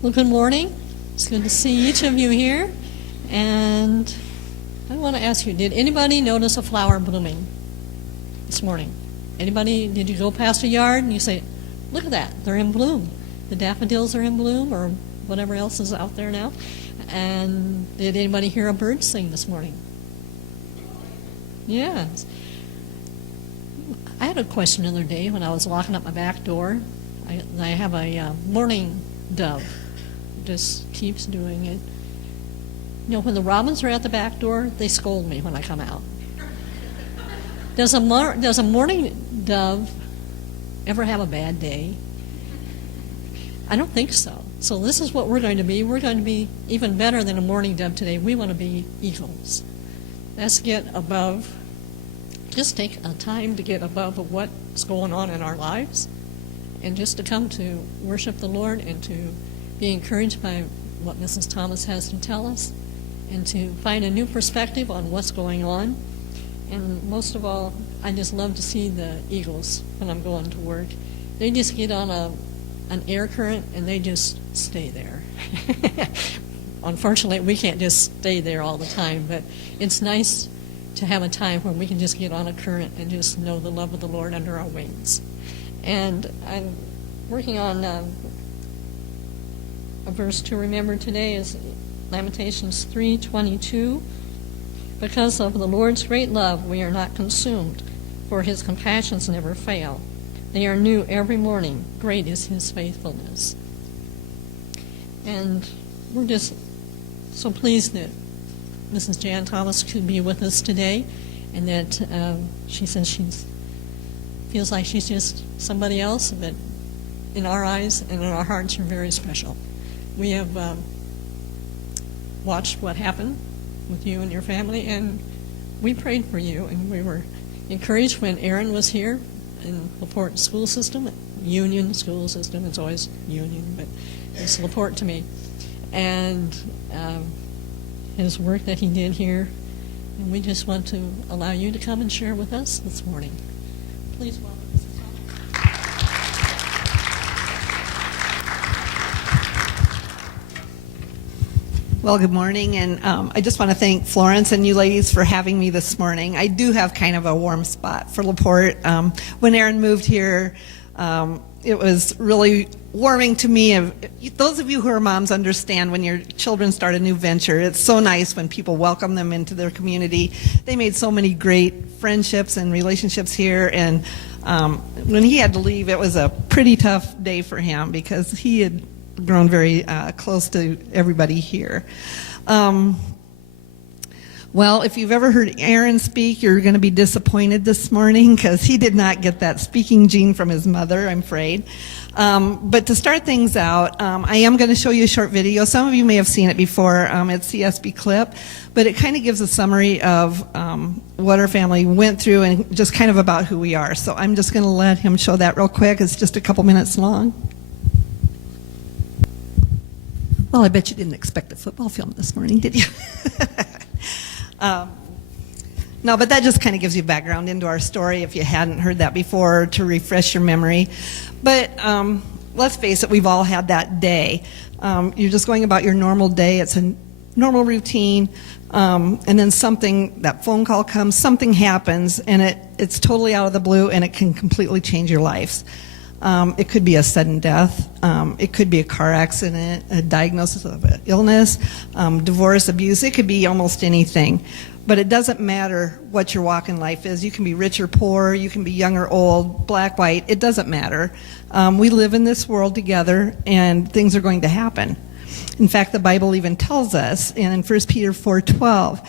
Well, good morning. It's good to see each of you here. And I want to ask you, did anybody notice a flower blooming this morning? Anybody, did you go past a yard and you say, look at that, they're in bloom. The daffodils are in bloom, or whatever else is out there now. And did anybody hear a bird sing this morning? Yes. I had a question the other day when I was locking up my back door. I have a mourning dove. Just keeps doing it. You know, when the robins are at the back door, they scold me when I come out. Does a mourning dove ever have a bad day? I don't think so. So this is what we're going to be. We're going to be even better than a mourning dove today. We want to be eagles. Let's get above, just take a time to get above what's going on in our lives, and just to come to worship the Lord and to be encouraged by what Mrs. Thomas has to tell us, and to find a new perspective on what's going on. And most of all, I just love to see the eagles when I'm going to work. They just get on an air current and they just stay there. Unfortunately, we can't just stay there all the time, but it's nice to have a time when we can just get on a current and just know the love of the Lord under our wings. And I'm working on a verse to remember today is Lamentations 3:22. Because of the Lord's great love, we are not consumed, for his compassions never fail. They are new every morning. Great is his faithfulness. And we're just so pleased that Mrs. Jan Thomas could be with us today, and that she says she feels like she's just somebody else, but in our eyes and in our hearts, you're very special. We have watched what happened with you and your family, and we prayed for you, and we were encouraged when Aaron was here in LaPorte school system, Union school system. It's always Union, but it's LaPorte to me. And his work that he did here, and we just want to allow you to come and share with us this morning. Please welcome Mrs. Thomas. Well, good morning, and I just want to thank Florence and you ladies for having me this morning. I do have kind of a warm spot for LaPorte. When Aaron moved here, it was really warming to me. Those of you who are moms understand when your children start a new venture, it's so nice when people welcome them into their community. They made so many great friendships and relationships here, and when he had to leave, it was a pretty tough day for him because he had grown very close to everybody here. Well, if you've ever heard Aaron speak, you're going to be disappointed this morning because he did not get that speaking gene from his mother, I'm afraid. But to start things out, I am going to show you a short video. Some of you may have seen it before. It's CSB Clip, but it kind of gives a summary of what our family went through and just kind of about who we are. So I'm just going to let him show that real quick. It's just a couple minutes long. Well, I bet you didn't expect a football film this morning, did you? No, but that just kind of gives you background into our story if you hadn't heard that before, to refresh your memory. But let's face it, we've all had that day. You're just going about your normal day. It's a normal routine, and then that phone call comes, something happens, and it's totally out of the blue, and it can completely change your lives. It could be a sudden death. It could be a car accident, a diagnosis of an illness, divorce, abuse. It could be almost anything. But it doesn't matter what your walk in life is. You can be rich or poor. You can be young or old, black, white. It doesn't matter. We live in this world together, and things are going to happen. In fact, the Bible even tells us, in 1 Peter 4:12,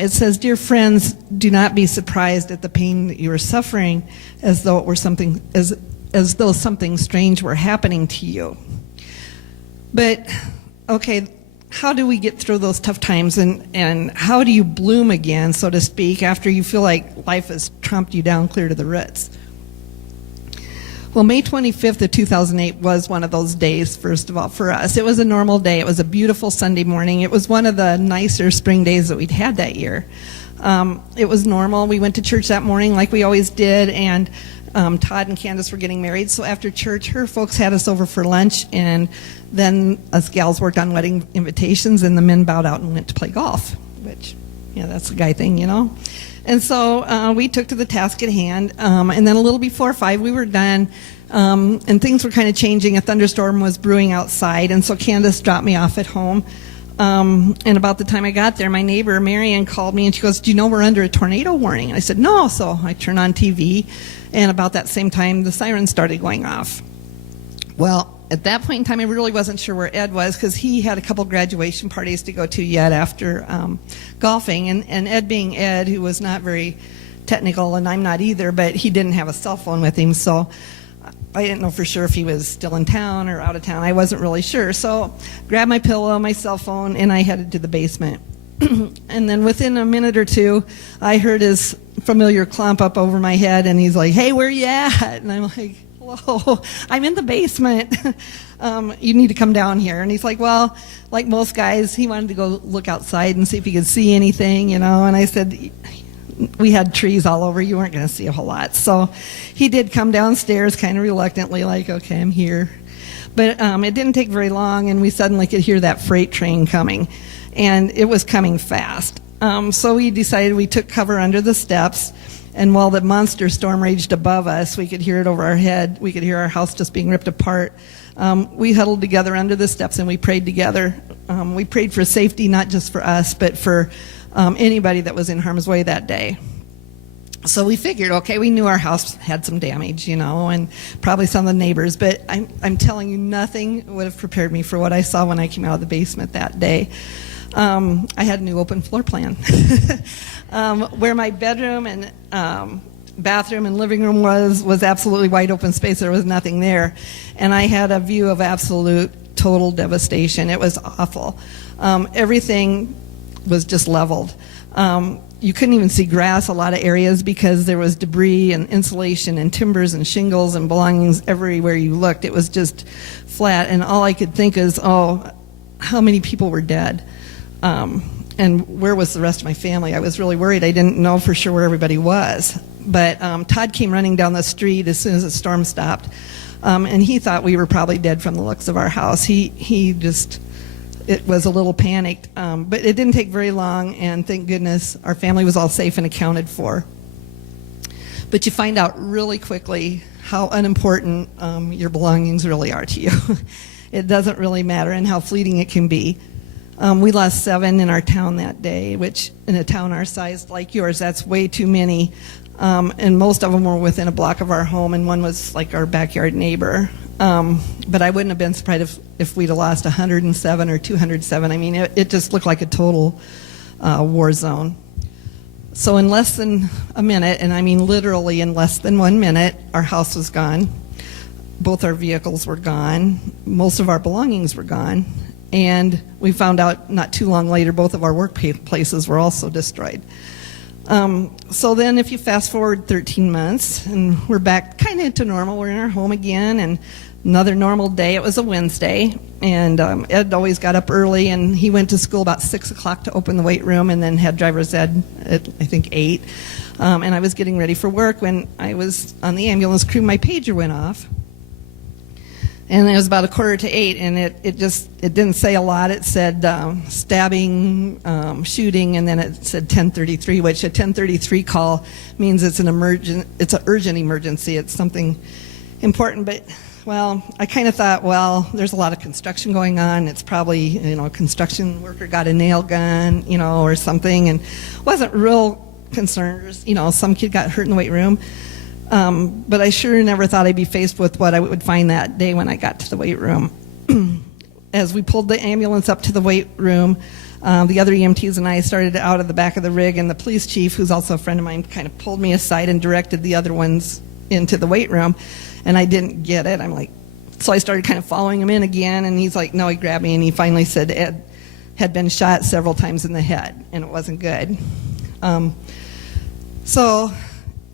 it says, "Dear friends, do not be surprised at the pain that you are suffering, as though it were something as though something strange were happening to you." But, okay, how do we get through those tough times, and how do you bloom again, so to speak, after you feel like life has tromped you down clear to the roots? Well, May 25th of 2008 was one of those days, first of all, for us. It was a normal day. It was a beautiful Sunday morning. It was one of the nicer spring days that we'd had that year. It was normal. We went to church that morning like we always did, and Todd and Candace were getting married, so after church, her folks had us over for lunch, and then us gals worked on wedding invitations, and the men bowed out and went to play golf, which, yeah, that's a guy thing, you know. And so we took to the task at hand, and then a little before 5, we were done, and things were kind of changing. A thunderstorm was brewing outside, and so Candace dropped me off at home. And about the time I got there, my neighbor, Marion, called me, and she goes, "Do you know we're under a tornado warning?" And I said, "No." So I turned on TV, and about that same time, the sirens started going off. Well, at that point in time, I really wasn't sure where Ed was, because he had a couple graduation parties to go to yet after golfing. And Ed being Ed, who was not very technical, and I'm not either, but he didn't have a cell phone with him, so I didn't know for sure if he was still in town or out of town. I wasn't really sure. So grabbed my pillow, my cell phone, and I headed to the basement. And then within a minute or two, I heard his familiar clomp up over my head, and he's like, "Hey, where you at?" And I'm like, "Hello, I'm in the basement. You need to come down here." And he's like, well, like most guys, he wanted to go look outside and see if he could see anything, you know. And I said, we had trees all over. You weren't going to see a whole lot. So he did come downstairs kind of reluctantly, like, "Okay, I'm here." But it didn't take very long, and we suddenly could hear that freight train coming. And it was coming fast. So we decided we took cover under the steps. And while the monster storm raged above us, we could hear it over our head. We could hear our house just being ripped apart. We huddled together under the steps, and we prayed together. We prayed for safety, not just for us, but for anybody that was in harm's way that day. So we figured, okay, we knew our house had some damage, you know, and probably some of the neighbors, but I'm telling you, nothing would have prepared me for what I saw when I came out of the basement that day. I had a new open floor plan. Where my bedroom and bathroom and living room was absolutely wide open space. There was nothing there. And I had a view of absolute total devastation. It was awful. Everything was just leveled. You couldn't even see grass a lot of areas because there was debris and insulation and timbers and shingles and belongings everywhere you looked. It was just flat, and all I could think is, oh, how many people were dead? And where was the rest of my family? I was really worried. I didn't know for sure where everybody was. But Todd came running down the street as soon as the storm stopped, and he thought we were probably dead from the looks of our house. It was a little panicked, but it didn't take very long, and thank goodness our family was all safe and accounted for. But you find out really quickly how unimportant your belongings really are to you. It doesn't really matter, and how fleeting it can be. We lost 7 in our town that day, which in a town our size like yours, that's way too many. And most of them were within a block of our home, and one was like our backyard neighbor. But I wouldn't have been surprised if we'd have lost 107 or 207. I mean, it just looked like a total war zone. So in less than a minute, and I mean literally in less than 1 minute, our house was gone. Both our vehicles were gone. Most of our belongings were gone. And we found out not too long later, both of our workplaces were also destroyed. So then if you fast forward 13 months, and we're back kind of to normal, we're in our home again, and another normal day. It was a Wednesday, and Ed always got up early, and he went to school about 6 o'clock to open the weight room, and then had driver's ed at, I think, 8. And I was getting ready for work when I was on the ambulance crew. My pager went off. And it was about 7:45, and it didn't say a lot. It said stabbing, shooting, and then it said 1033, which a 1033 call means it's an urgent emergency. It's something important. But, well, I kind of thought, well, there's a lot of construction going on. It's probably, a construction worker got a nail gun, or something, and wasn't real concerned. Some kid got hurt in the weight room. But I sure never thought I'd be faced with what I would find that day when I got to the weight room. As we pulled the ambulance up to the weight room, the other EMTs and I started out of the back of the rig, and the police chief, who's also a friend of mine, kind of pulled me aside and directed the other ones into the weight room, and I didn't get it. So I started kind of following him in again, and he's like, no, he grabbed me, and he finally said Ed had been shot several times in the head, and it wasn't good.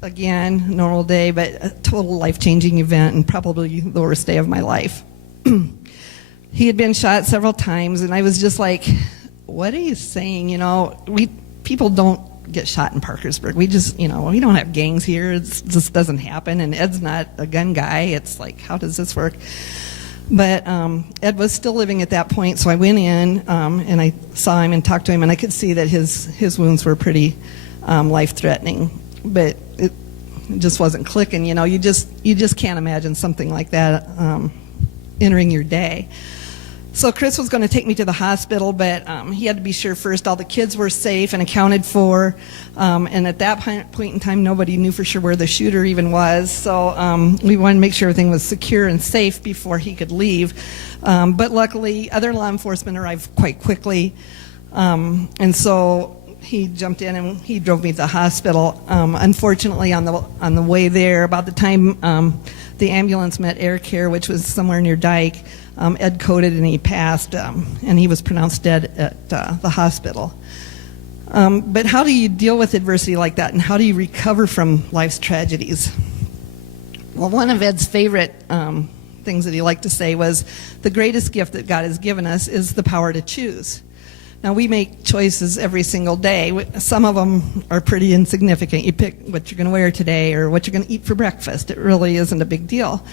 Again, normal day, but a total life-changing event, and probably the worst day of my life. He had been shot several times, and I was just like, what are you saying? People don't get shot in Parkersburg. We just, we don't have gangs here. It just doesn't happen. And Ed's not a gun guy. It's like, how does this work? But Ed was still living at that point, so I went in and I saw him and talked to him, and I could see that his wounds were pretty life-threatening. But it just wasn't clicking. You just can't imagine something like that entering your day. So Chris was going to take me to the hospital, but he had to be sure first all the kids were safe and accounted for. And at that point in time, nobody knew for sure where the shooter even was. So we wanted to make sure everything was secure and safe before he could leave. But luckily, other law enforcement arrived quite quickly. And so he jumped in and he drove me to the hospital. Unfortunately, on the way there, about the time the ambulance met Air Care, which was somewhere near Dyke, Ed coded and he passed, and he was pronounced dead at the hospital. But how do you deal with adversity like that, and how do you recover from life's tragedies? Well, one of Ed's favorite things that he liked to say was, the greatest gift that God has given us is the power to choose. Now, we make choices every single day. Some of them are pretty insignificant. You pick what you're going to wear today or what you're going to eat for breakfast. It really isn't a big deal.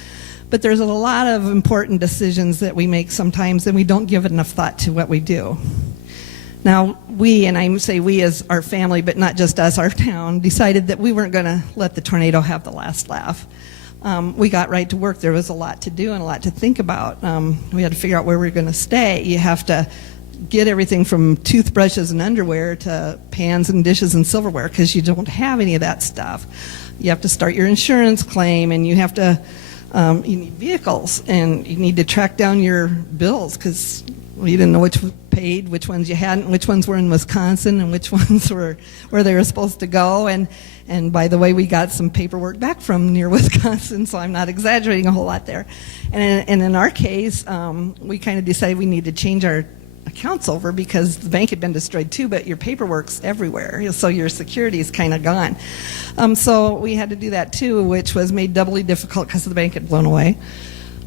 But there's a lot of important decisions that we make sometimes, and we don't give enough thought to what we do. Now, we, and I say we as our family, but not just us, our town, decided that we weren't going to let the tornado have the last laugh. We got right to work. There was a lot to do and a lot to think about. We had to figure out where we were going to stay. You have to get everything from toothbrushes and underwear to pans and dishes and silverware, because you don't have any of that stuff. You have to start your insurance claim, and you have to you need vehicles, and you need to track down your bills, because you didn't know which paid, which ones you hadn't, which ones were in Wisconsin, and which ones were where they were supposed to go. And by the way, we got some paperwork back from near Wisconsin, so I'm not exaggerating a whole lot there. And in our case, we kind of decided we need to change our accounts over, because the bank had been destroyed too, but your paperwork's everywhere, so your security is kind of gone. So we had to do that too, which was made doubly difficult because the bank had blown away.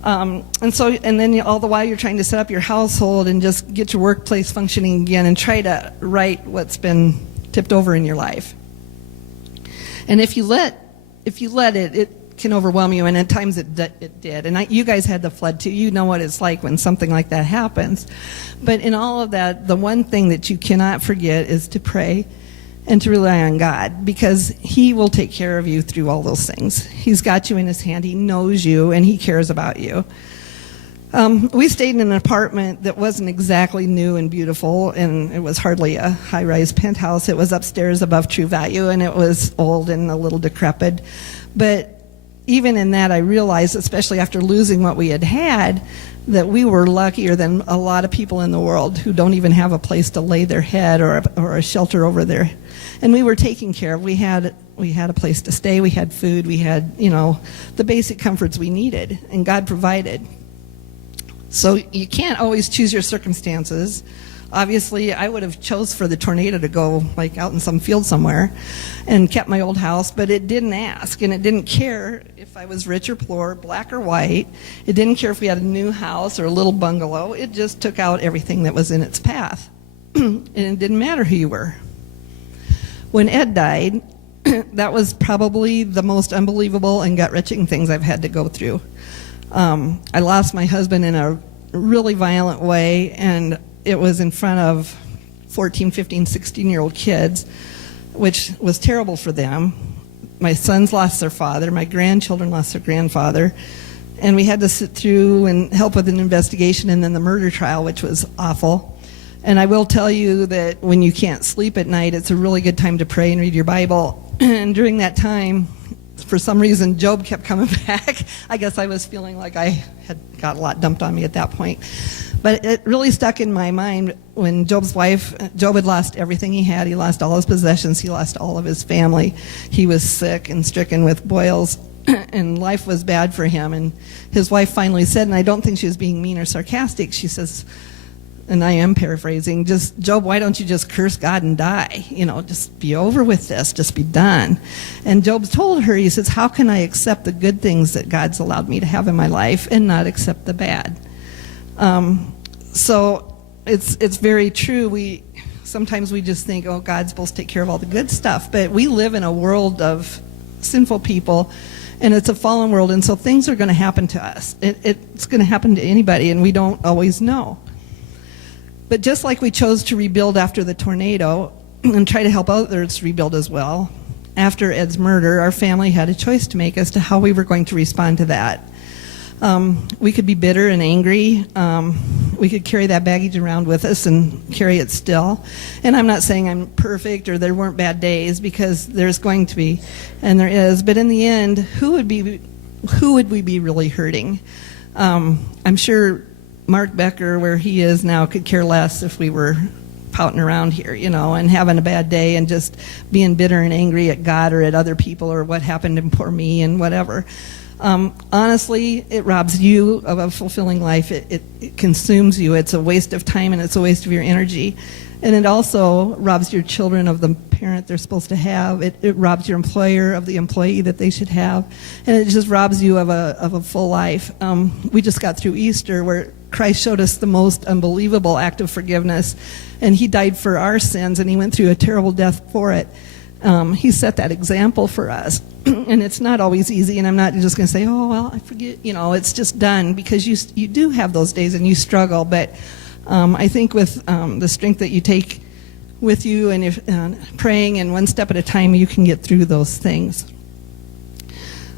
And then all the while you're trying to set up your household and just get your workplace functioning again and try to right what's been tipped over in your life. And if you let it, it can overwhelm you, and at times it did. And you guys had the flood too. You know what it's like when something like that happens. But in all of that, the one thing that you cannot forget is to pray and to rely on God, because He will take care of you through all those things. He's got you in His hand. He knows you, and He cares about you. We stayed in an apartment that wasn't exactly new and beautiful, and it was hardly a high-rise penthouse. It was upstairs above True Value, and it was old and a little decrepit. But even in that, I realized, especially after losing what we had, that we were luckier than a lot of people in the world who don't even have a place to lay their head or a shelter over there. And we were taken care of. We had a place to stay. We had food. We had, the basic comforts we needed, and God provided. So you can't always choose your circumstances. Obviously, I would have chose for the tornado to go like out in some field somewhere and kept my old house, but it didn't ask, and it didn't care if I was rich or poor, black or white. It didn't care if we had a new house or a little bungalow. It just took out everything that was in its path. And it didn't matter who you were. When Ed died, that was probably the most unbelievable and gut-wrenching things I've had to go through. I lost my husband in a really violent way, and it was in front of 14, 15, 16-year-old kids, which was terrible for them. My sons lost their father. My grandchildren lost their grandfather. And we had to sit through and help with an investigation and then the murder trial, which was awful. And I will tell you that when you can't sleep at night, it's a really good time to pray and read your Bible. And during that time, for some reason, Job kept coming back. I guess I was feeling like I had got a lot dumped on me at that point. But it really stuck in my mind when Job had lost everything he had. He lost all his possessions. He lost all of his family. He was sick and stricken with boils, and life was bad for him. And his wife finally said, and I don't think she was being mean or sarcastic, she says, and I am paraphrasing, just, Job, why don't you just curse God and die? Just be over with this. Just be done. And Job told her, he says, how can I accept the good things that God's allowed me to have in my life and not accept the bad? So it's very true. Sometimes we just think, oh, God's supposed to take care of all the good stuff. But we live in a world of sinful people, and it's a fallen world, and so things are going to happen to us. It's going to happen to anybody, and we don't always know. But just like we chose to rebuild after the tornado and try to help others rebuild as well, after Ed's murder, our family had a choice to make as to how we were going to respond to that. We could be bitter and angry. We could carry that baggage around with us and carry it still. And I'm not saying I'm perfect or there weren't bad days, because there's going to be, and there is. But in the end, who would we be really hurting? I'm sure Mark Becker, where he is now, could care less if we were pouting around here, and having a bad day and just being bitter and angry at God or at other people or what happened to poor me and whatever. Honestly, it robs you of a fulfilling life. It consumes you. It's a waste of time, and it's a waste of your energy. And it also robs your children of the parent they're supposed to have. It robs your employer of the employee that they should have. And it just robs you of a full life. We just got through Easter, where Christ showed us the most unbelievable act of forgiveness. And he died for our sins, and he went through a terrible death for it. He set that example for us. And it's not always easy, and I'm not just going to say, oh, well, I forget. It's just done, because you do have those days and you struggle. But I think with the strength that you take with you and if, praying and one step at a time, you can get through those things.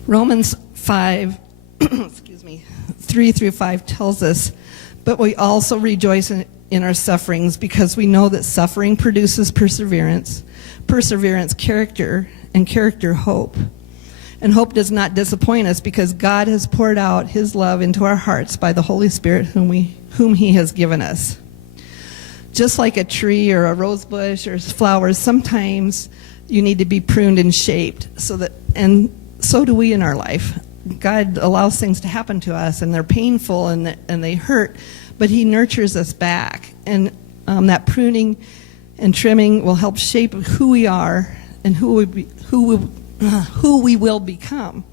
Romans 5, 3-5 tells us, but we also rejoice in our sufferings, because we know that suffering produces perseverance, character, and character, hope. And hope does not disappoint us, because God has poured out his love into our hearts by the Holy Spirit whom he has given us. Just like a tree or a rose bush or flowers, sometimes you need to be pruned and shaped, and so do we in our life. God allows things to happen to us, and they're painful and they hurt, but he nurtures us back. And that pruning and trimming will help shape who we are and who we will become.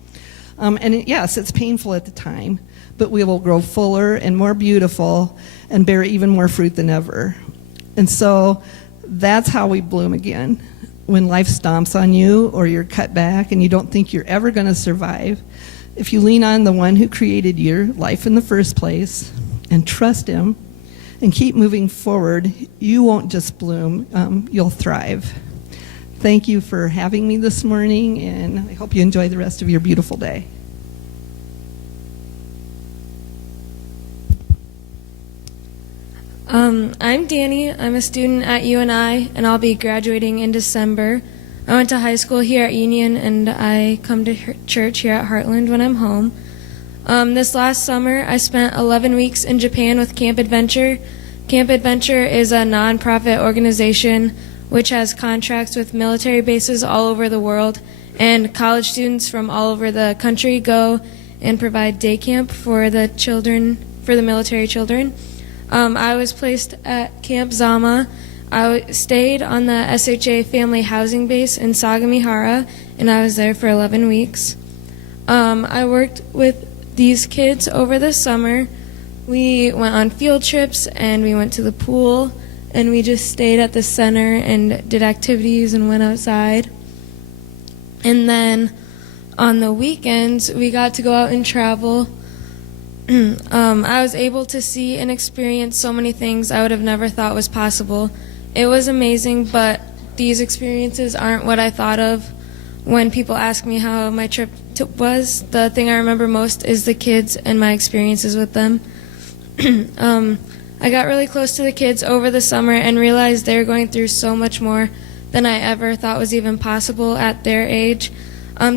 Yes, it's painful at the time, but we will grow fuller and more beautiful and bear even more fruit than ever. And so that's how we bloom again. When life stomps on you or you're cut back and you don't think you're ever going to survive, if you lean on the one who created your life in the first place and trust him and keep moving forward, you won't just bloom, you'll thrive. Thank you for having me this morning, and I hope you enjoy the rest of your beautiful day. I'm Danny. I'm a student at UNI, and I'll be graduating in December. I went to high school here at Union, and I come to church here at Heartland when I'm home. This last summer, I spent 11 weeks in Japan with Camp Adventure. Camp Adventure is a nonprofit organization which has contracts with military bases all over the world, and college students from all over the country go and provide day camp for the military children. I was placed at Camp Zama. I stayed on the SHA family housing base in Sagamihara, and I was there for 11 weeks. I worked with these kids over the summer. We went on field trips, and we went to the pool, and we just stayed at the center and did activities and went outside. And then on the weekends, we got to go out and travel. I was able to see and experience so many things I would have never thought was possible. It was amazing, but these experiences aren't what I thought of. When people ask me how my trip was, the thing I remember most is the kids and my experiences with them. I got really close to the kids over the summer and realized they're going through so much more than I ever thought was even possible at their age.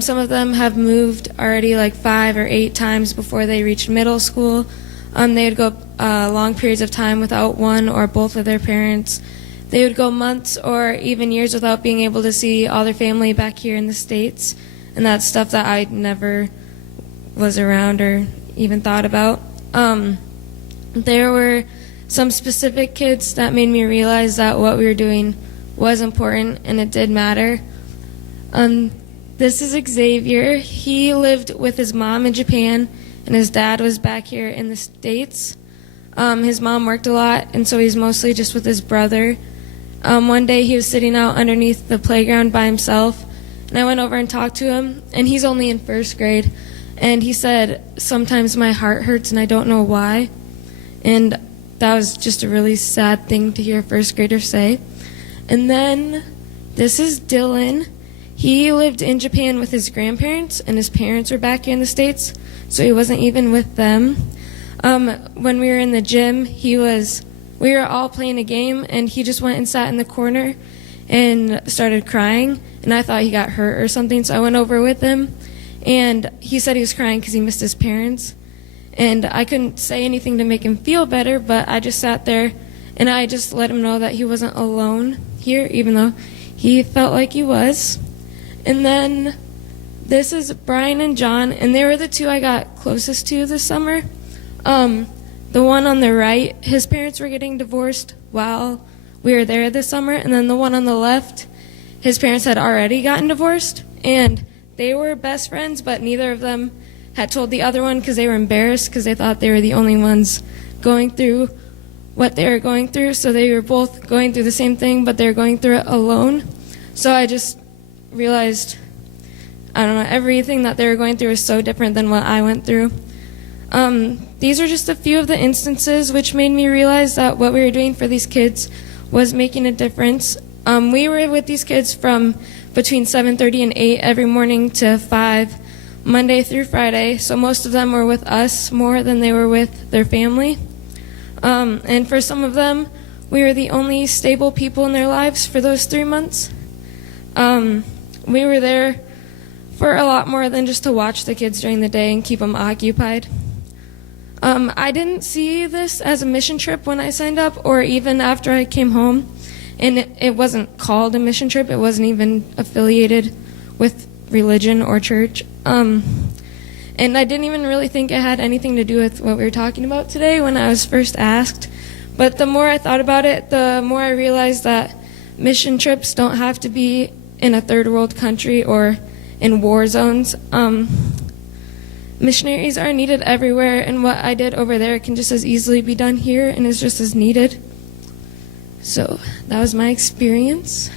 Some of them have moved already like 5 or 8 times before they reached middle school. They would go long periods of time without one or both of their parents. They would go months or even years without being able to see all their family back here in the States. And that's stuff that I never was around or even thought about. There were some specific kids that made me realize that what we were doing was important and it did matter. This is Xavier. He lived with his mom in Japan, and his dad was back here in the States. His mom worked a lot, and so he's mostly just with his brother. One day he was sitting out underneath the playground by himself, and I went over and talked to him, and he's only in first grade. And he said, sometimes my heart hurts and I don't know why. And that was just a really sad thing to hear a first grader say. And then this is Dylan. He lived in Japan with his grandparents, and his parents were back here in the States, so he wasn't even with them. When we were in the gym, we were all playing a game, and he just went and sat in the corner and started crying, and I thought he got hurt or something, so I went over with him, and he said he was crying because he missed his parents. And I couldn't say anything to make him feel better, but I just sat there and I just let him know that he wasn't alone here, even though he felt like he was. And then this is Brian and John, and they were the two I got closest to this summer. The one on the right, his parents were getting divorced while we were there this summer, and then the one on the left, his parents had already gotten divorced, and they were best friends, but neither of them had told the other one because they were embarrassed because they thought they were the only ones going through what they were going through. So they were both going through the same thing, but they were going through it alone. So I just realized, I don't know, everything that they were going through was so different than what I went through. These are just a few of the instances which made me realize that what we were doing for these kids was making a difference. We were with these kids from between 7:30 and 8 every morning to 5, Monday through Friday, so most of them were with us more than they were with their family. And for some of them, we were the only stable people in their lives for those 3 months. We were there for a lot more than just to watch the kids during the day and keep them occupied. I didn't see this as a mission trip when I signed up, or even after I came home. And it wasn't called a mission trip. It wasn't even affiliated with religion or church. And I didn't even really think it had anything to do with what we were talking about today when I was first asked. But the more I thought about it, the more I realized that mission trips don't have to be in a third world country or in war zones. Missionaries are needed everywhere, and what I did over there can just as easily be done here and is just as needed. So that was my experience.